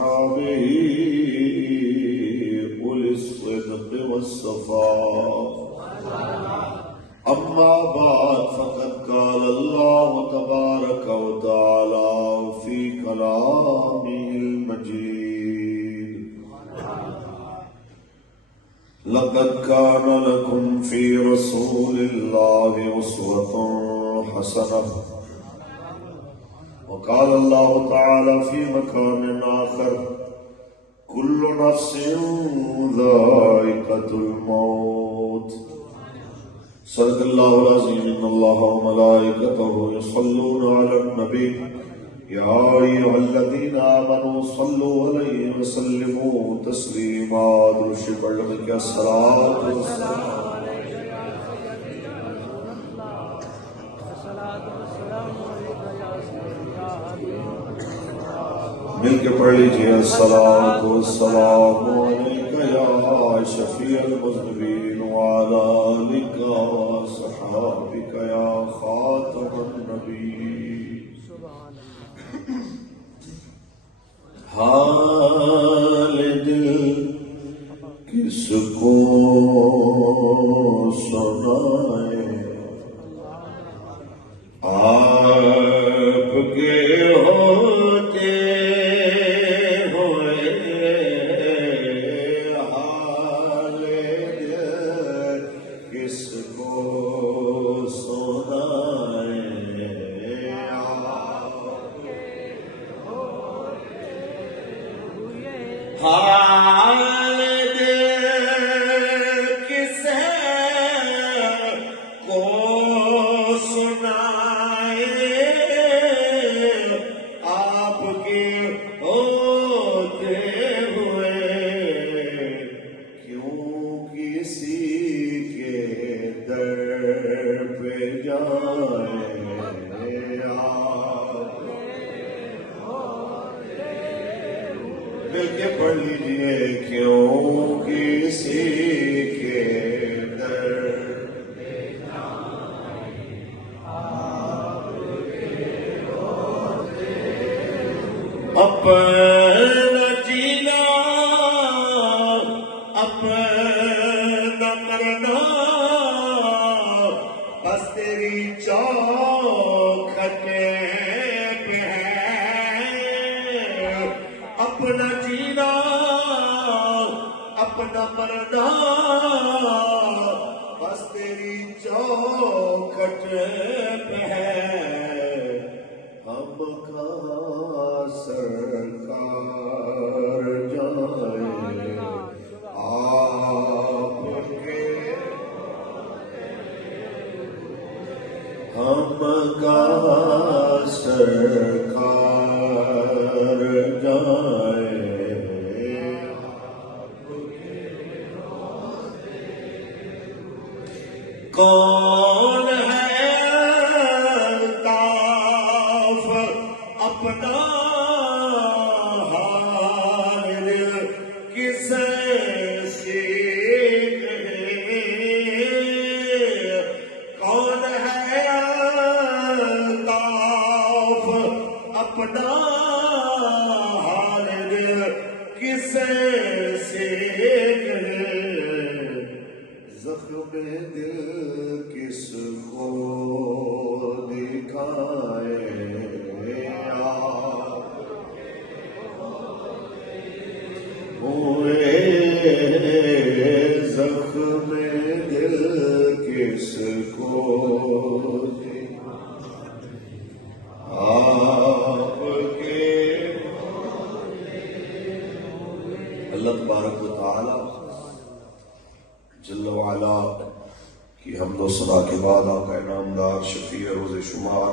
وأصحابه أولي الصدق والصفاء. أما بعد فقد قال الله تبارك وتعالى في كلامه المجيد: لقد كان لكم في رسول الله أسوة حسنة. وقال الله تعالى في مكان آخر: كل نفس ذائقة الموت. صدق الله العظيم. إن الله وملائكته يصلون على النبي يا أيها الذين آمنوا صلوا عليه وسلموا تسليما. درود پڑھنے کے الصلاۃ والسلام مل کے پڑھ لیجیے: الصلاۃ والسلام علیک یا شفیع المذنبین وعلی آلک وصحابک یا خاتم النبیین. حال دل کس کو سنائے آپ کے ہوتے ہوئے. حال دل کس کو سنائے آپ کے ہوتے ہوئے. حال دل کس کو سنائے آپ کے ہوتے ہوئے. کیوں کسی کے در پہ جائے آپ. مل کے پڑھ لیجیے: کیوں کسی کے در پہ جائے آپ کے ہوتے. اپنا جینا اپنا مرنا بس تیری چوکھٹ پہ ہے. اپنا جینا اپنا مرنا بس تیری چوکھٹ پہ ہے. ہم کہاں سرکار جائے آپ کے. ہم کہاں سرکار جائے کون ہے الطاف اپنا حال دل کس سے کہے. کون ہے الطاف اپنا حال دل کس سے کہے. زخم دل کس کو دکھائے آپ ہوئے. زخم دل کس کو آپ کے. اللہ تبارک و تعالی جل وعلا کی حمد و ثنا کے بعد آقا انعامدار شفیع روز شمار